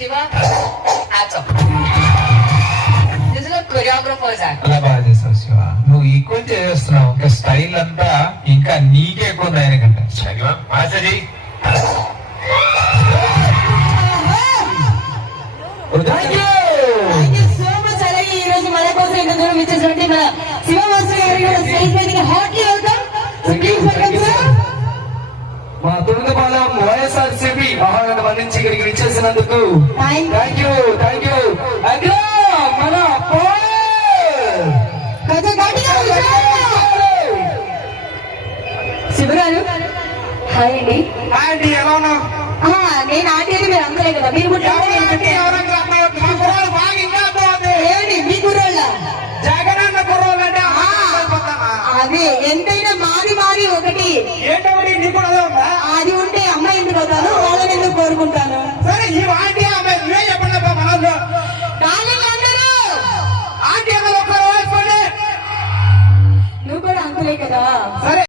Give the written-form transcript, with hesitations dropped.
శివ నిజంగా కొరియోగ్రఫర్స్ అలా బాగా చేస్తావు శివ. నువ్వు ఈక్వల్ చేస్తున్నావు. ఇంకా స్టైల్ అంతా ఇంకా నీకే ఎక్కువ ఉంది ఆయన కంటే. మాస్టర్జీ మా తురుగపాలెం వైఎస్ఆర్సీపీ మహానగరం అందించి ఇక్కడికి ఇచ్చేసినందుకు థ్యాంక్ యూ. మన శివగారు హాయ్ అండి. ఎలా ఉన్నావు? నేను ఆంటీ అని మీరు అందలే కదా, మీరు ఏమండి మీ కుర్రోళ్ళ జగనన్న కుర్రోళ్ళు అంటే అదే ఎంతైనా మాది ఒకటి. ఏంటంటే నీకు కూడా అదే ఉందా? అది ఉంటే అమ్మాయి ఎందుకు అవుతాను, వాళ్ళని ఎందుకు కోరుకుంటాను. సరే ఈ ఆంటీ అమ్మాయి నువ్వే చెప్పండి మనలో డార్లింగ్ అందరూ ఆంటీ అన్నది